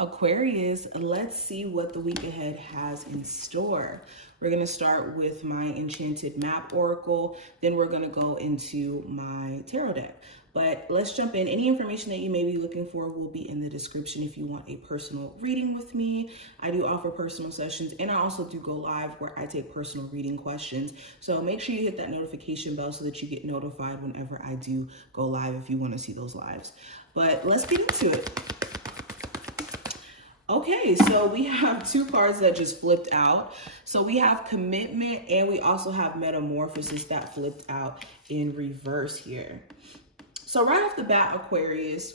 Aquarius, let's see what the week ahead has in store. We're going to start with my Enchanted Map Oracle, then we're going to go into my tarot deck. But let's jump in. Any information that you may be looking for will be in the description if you want a personal reading with me. I do offer personal sessions, and I also do go live where I take personal reading questions. So make sure you hit that notification bell so that you get notified whenever I do go live if you want to see those lives. But let's get into it. Okay, so we have two cards that just flipped out. So we have Commitment, and we also have Metamorphosis that flipped out in reverse here. So right off the bat, Aquarius,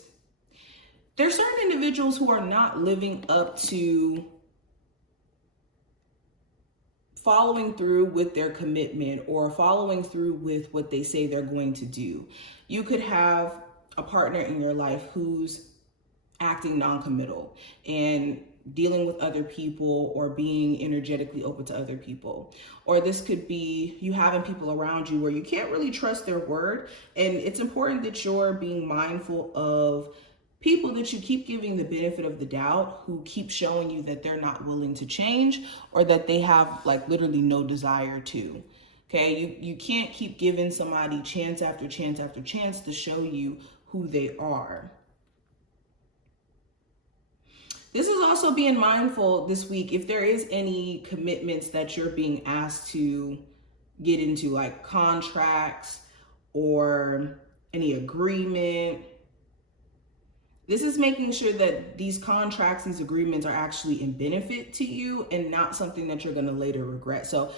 there's certain individuals who are not living up to following through with their commitment or following through with what they say they're going to do. You could have a partner in your life who's acting non-committal and dealing with other people or being energetically open to other people. Or this could be you having people around you where you can't really trust their word. And it's important that you're being mindful of people that you keep giving the benefit of the doubt, who keep showing you that they're not willing to change or that they have like literally no desire to. Okay, you can't keep giving somebody chance after chance after chance to show you who they are. This is also being mindful this week if there is any commitments that you're being asked to get into, like contracts or any agreement. This is making sure that these contracts, these agreements are actually in benefit to you and not something that you're going to later regret. So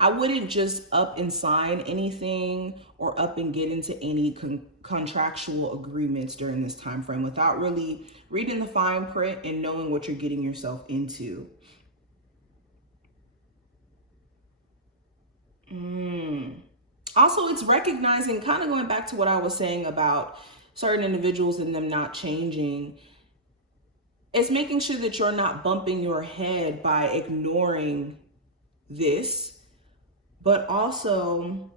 I wouldn't just up and sign anything or up and get into any contractual agreements during this time frame without really reading the fine print and knowing what you're getting yourself into. Also, it's recognizing, kind of going back to what I was saying about certain individuals and them not changing. It's making sure that you're not bumping your head by ignoring this, but also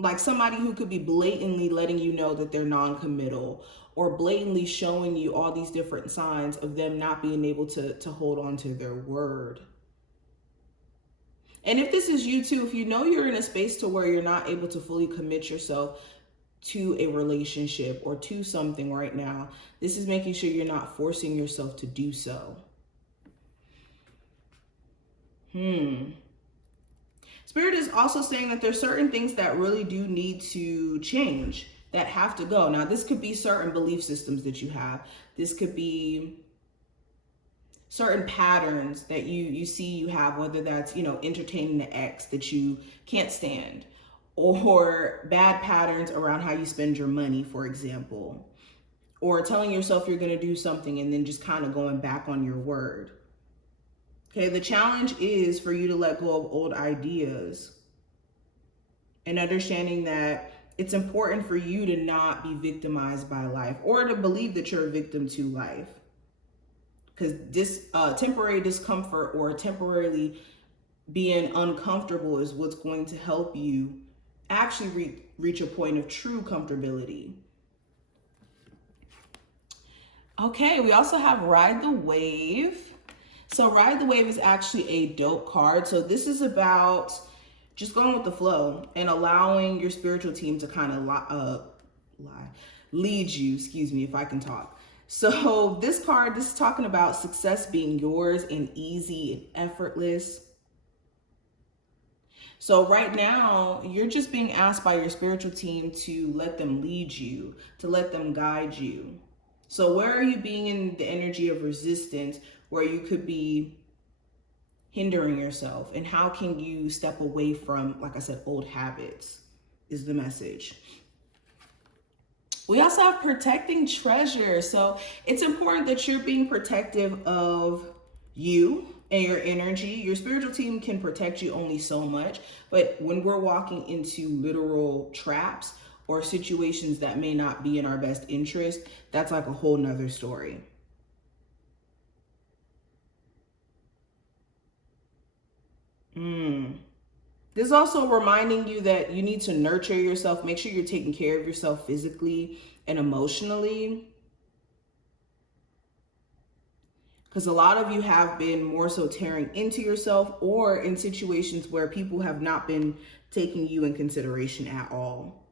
like somebody who could be blatantly letting you know that they're non-committal or blatantly showing you all these different signs of them not being able to hold on to their word. And if this is you too, if you know you're in a space to where you're not able to fully commit yourself to a relationship or to something right now, this is making sure you're not forcing yourself to do so. Spirit is also saying that there's certain things that really do need to change, that have to go. Now, this could be certain belief systems that you have. This could be certain patterns that you see you have, whether that's, entertaining the ex that you can't stand, or bad patterns around how you spend your money, for example, or telling yourself you're going to do something and then just kind of going back on your word. Okay, the challenge is for you to let go of old ideas and understanding that it's important for you to not be victimized by life or to believe that you're a victim to life. Because this temporary discomfort or temporarily being uncomfortable is what's going to help you actually reach a point of true comfortability. Okay, we also have Ride the Wave. So Ride the Wave is actually a dope card. So this is about just going with the flow and allowing your spiritual team to kind of lead you, excuse me if I can talk. So this is talking about success being yours and easy and effortless. So right now, you're just being asked by your spiritual team to let them lead you, to let them guide you. So where are you being in the energy of resistance where you could be hindering yourself? And how can you step away from, like I said, old habits is the message. We also have Protecting Treasure. So it's important that you're being protective of you and your energy. Your spiritual team can protect you only so much, but when we're walking into literal traps or situations that may not be in our best interest, that's like a whole nother story. This is also reminding you that you need to nurture yourself. Make sure you're taking care of yourself physically and emotionally. because a lot of you have been more so tearing into yourself, or in situations where people have not been taking you in consideration at all.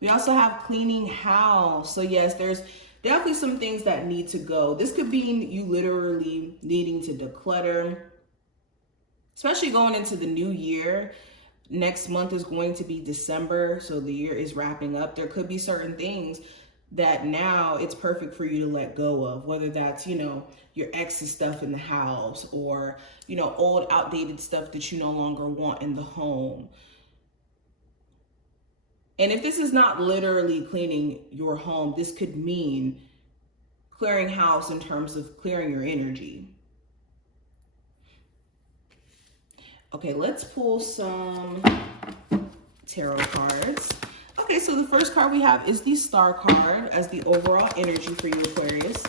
We also have cleaning house. So yes, there's definitely some things that need to go. This could mean you literally needing to declutter, especially going into the new year. Next month is going to be December, so the year is wrapping up. There could be certain things that now it's perfect for you to let go of, whether that's, you know, your ex's stuff in the house, or, you know, old outdated stuff that you no longer want in the home. And if this is not literally cleaning your home, this could mean clearing house in terms of clearing your energy. Okay, let's pull some tarot cards. Okay, so the first card we have is the Star card as the overall energy for you, Aquarius.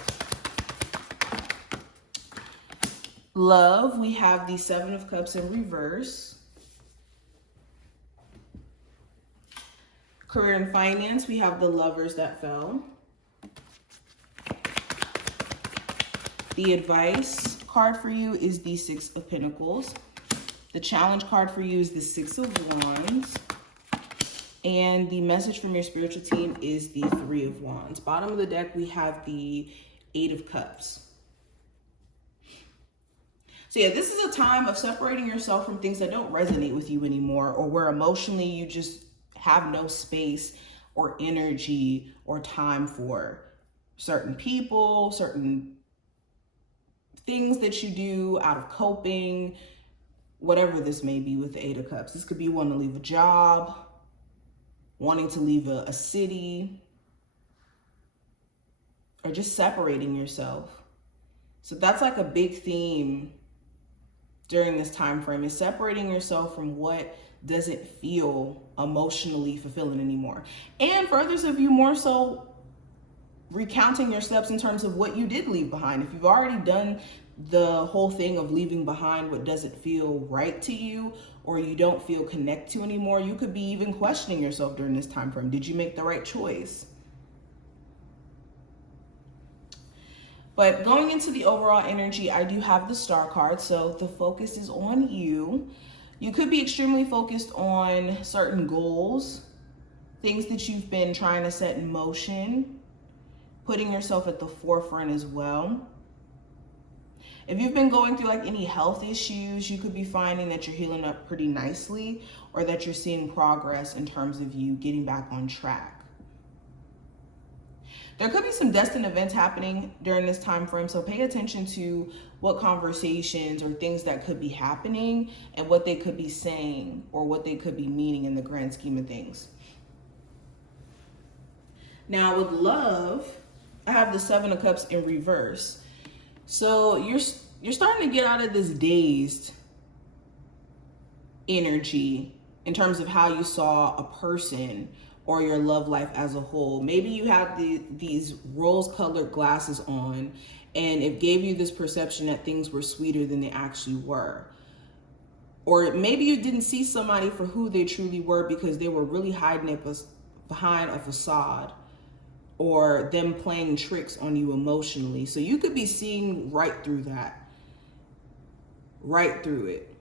Love, we have the Seven of Cups in reverse. Career and finance, we have the Lovers that fell. The advice card for you is the Six of Pentacles. The challenge card for you is the Six of Wands. And the message from your spiritual team is the Three of Wands. Bottom of the deck, we have the Eight of Cups. So yeah, this is a time of separating yourself from things that don't resonate with you anymore, or where emotionally you just have no space or energy or time for certain people, certain things that you do out of coping, whatever this may be with the Eight of Cups. This could be wanting to leave a job, wanting to leave a city, or just separating yourself. So that's like a big theme during this time frame, is separating yourself from what doesn't feel emotionally fulfilling anymore. And for others of you, more so recounting your steps in terms of what you did leave behind. If you've already done the whole thing of leaving behind what doesn't feel right to you, or you don't feel connected to anymore, you could be even questioning yourself during this time frame. Did you make the right choice? But going into the overall energy, I do have the Star card, so the focus is on you. You could be extremely focused on certain goals, things that you've been trying to set in motion, putting yourself at the forefront as well. If you've been going through like any health issues, you could be finding that you're healing up pretty nicely, or that you're seeing progress in terms of you getting back on track. There could be some destined events happening during this time frame, so pay attention to what conversations or things that could be happening and what they could be saying or what they could be meaning in the grand scheme of things. Now with love, I have the Seven of Cups in reverse. So you're starting to get out of this dazed energy in terms of how you saw a person or your love life as a whole. Maybe you had these rose-colored glasses on, and it gave you this perception that things were sweeter than they actually were. Or maybe you didn't see somebody for who they truly were because they were really hiding it behind a facade, or them playing tricks on you emotionally. So you could be seeing right through that, right through it.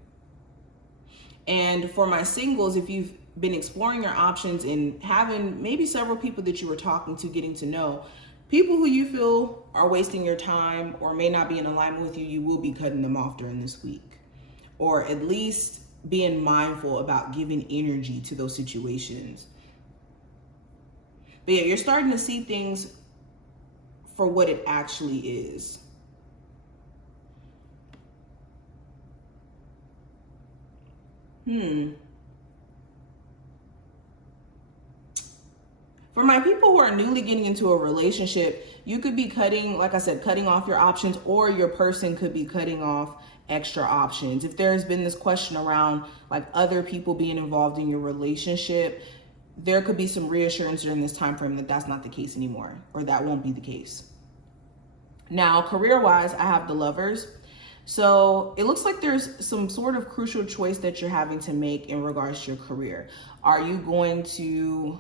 And for my singles, if you've been exploring your options and having maybe several people that you were talking to, getting to know, people who you feel are wasting your time or may not be in alignment with you, you will be cutting them off during this week. Or at least being mindful about giving energy to those situations. But yeah, you're starting to see things for what it actually is. For my people who are newly getting into a relationship, you could be cutting, like I said, cutting off your options, or your person could be cutting off extra options. If there's been this question around like other people being involved in your relationship, there could be some reassurance during this time frame that that's not the case anymore, or that won't be the case. Now, career-wise, I have the Lovers. So it looks like there's some sort of crucial choice that you're having to make in regards to your career. Are you going to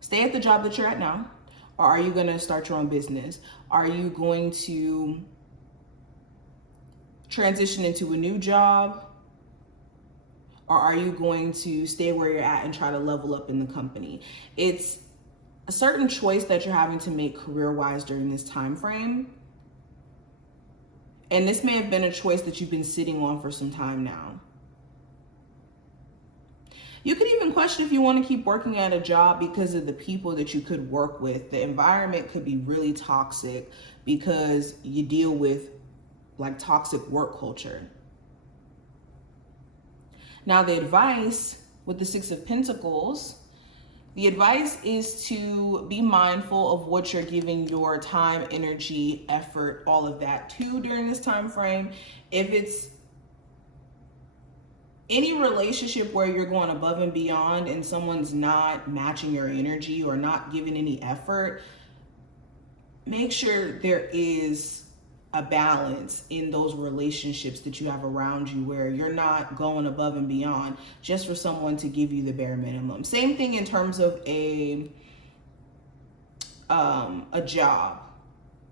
stay at the job that you're at now, Or are you going to start your own business? Are you going to transition into a new job? Or are you going to stay where you're at and try to level up in the company? It's a certain choice that you're having to make career-wise during this time frame. And this may have been a choice that you've been sitting on for some time now. You could even question if you want to keep working at a job because of the people that you could work with. The environment could be really toxic because you deal with like toxic work culture. Now the advice with the Six of Pentacles, the advice is to be mindful of what you're giving your time, energy, effort, all of that to during this time frame. If it's any relationship where you're going above and beyond and someone's not matching your energy or not giving any effort, make sure there is a balance in those relationships that you have around you where you're not going above and beyond just for someone to give you the bare minimum. Same thing in terms of a job.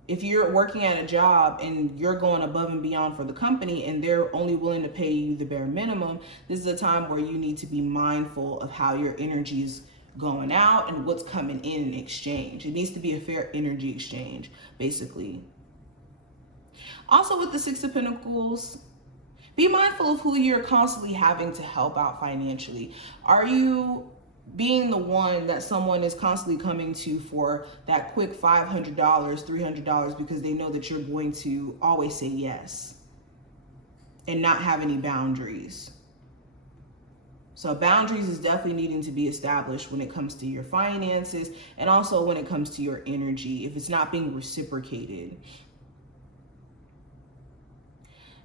If you're working at a job and you're going above and beyond for the company and they're only willing to pay you the bare minimum, this is a time where you need to be mindful of how your energy is going out and what's coming in exchange. It needs to be a fair energy exchange, basically. Also with the Six of Pentacles, be mindful of who you're constantly having to help out financially. Are you being the one that someone is constantly coming to for that quick $500, $300 because they know that you're going to always say yes and not have any boundaries? So boundaries is definitely needing to be established when it comes to your finances and also when it comes to your energy, if it's not being reciprocated.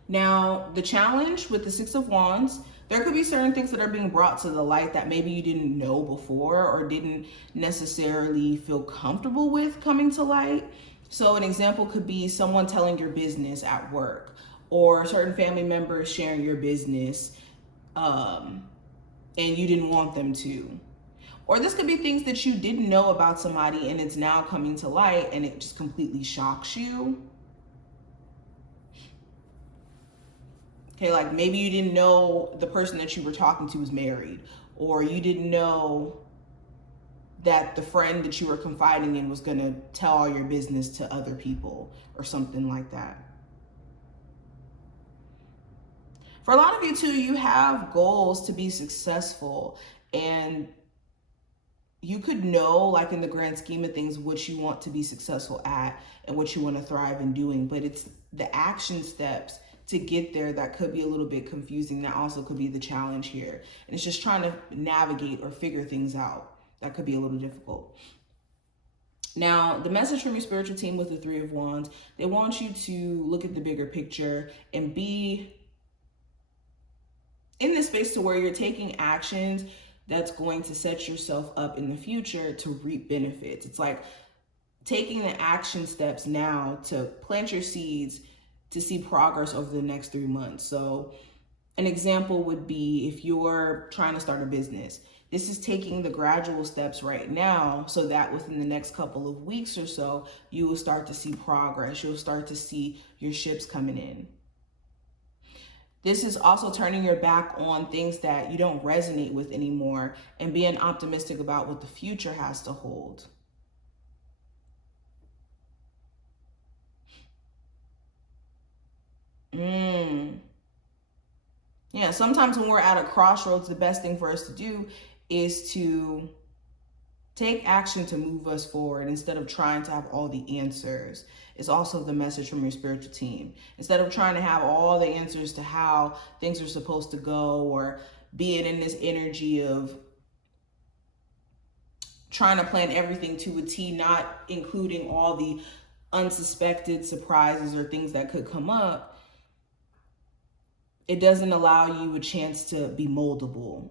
Now, the challenge with the Six of Wands, there could be certain things that are being brought to the light that maybe you didn't know before or didn't necessarily feel comfortable with coming to light. So an example could be someone telling your business at work or certain family members sharing your business and you didn't want them to. Or this could be things that you didn't know about somebody and it's now coming to light and it just completely shocks you. Okay, like maybe you didn't know the person that you were talking to was married, or you didn't know that the friend that you were confiding in was gonna tell all your business to other people or something like that. For a lot of you too, you have goals to be successful and you could know, like in the grand scheme of things, what you want to be successful at and what you want to thrive in doing, but it's the action steps to get there that could be a little bit confusing. That also could be the challenge here. And it's just trying to navigate or figure things out. That could be a little difficult. Now, the message from your spiritual team with the Three of Wands, they want you to look at the bigger picture and be in this space to where you're taking actions that's going to set yourself up in the future to reap benefits. It's like taking the action steps now to plant your seeds to see progress over the next 3 months. So an example would be if you're trying to start a business, this is taking the gradual steps right now so that within the next couple of weeks or so, you will start to see progress. You'll start to see your ships coming in. This is also turning your back on things that you don't resonate with anymore and being optimistic about what the future has to hold. Yeah, sometimes when we're at a crossroads, the best thing for us to do is to take action to move us forward instead of trying to have all the answers. It's also the message from your spiritual team. Instead of trying to have all the answers to how things are supposed to go or being in this energy of trying to plan everything to a T, not including all the unsuspected surprises or things that could come up, it doesn't allow you a chance to be moldable.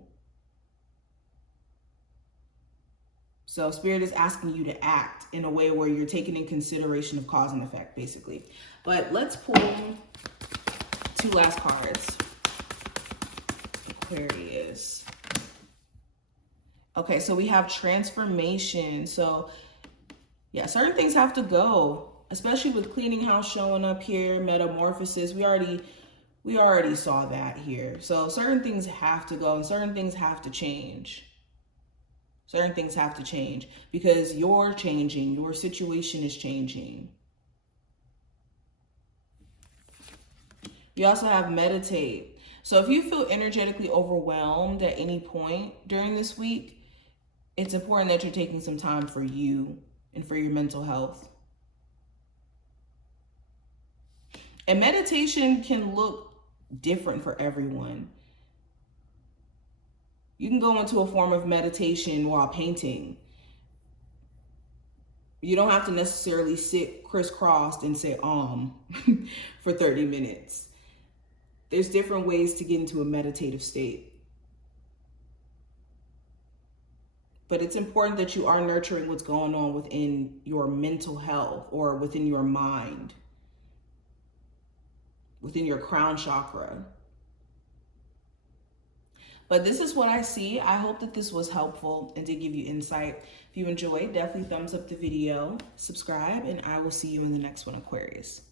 So Spirit is asking you to act in a way where you're taking in consideration of cause and effect, basically. But let's pull 2 last cards. Aquarius. Okay, so we have transformation. So Yeah, certain things have to go, especially with cleaning house showing up here, metamorphosis. We already saw that here. So certain things have to go and certain things have to change. Certain things have to change because you're changing. Your situation is changing. You also have meditate. So if you feel energetically overwhelmed at any point during this week, it's important that you're taking some time for you and for your mental health. And meditation can look different for everyone. You can go into a form of meditation while painting. You don't have to necessarily sit crisscrossed and say for 30 minutes. There's different ways to get into a meditative state. But it's important that you are nurturing what's going on within your mental health or within your mind, within your crown chakra. But this is what I see. I hope that this was helpful and did give you insight. If you enjoyed, definitely thumbs up the video, subscribe, and I will see you in the next one, Aquarius.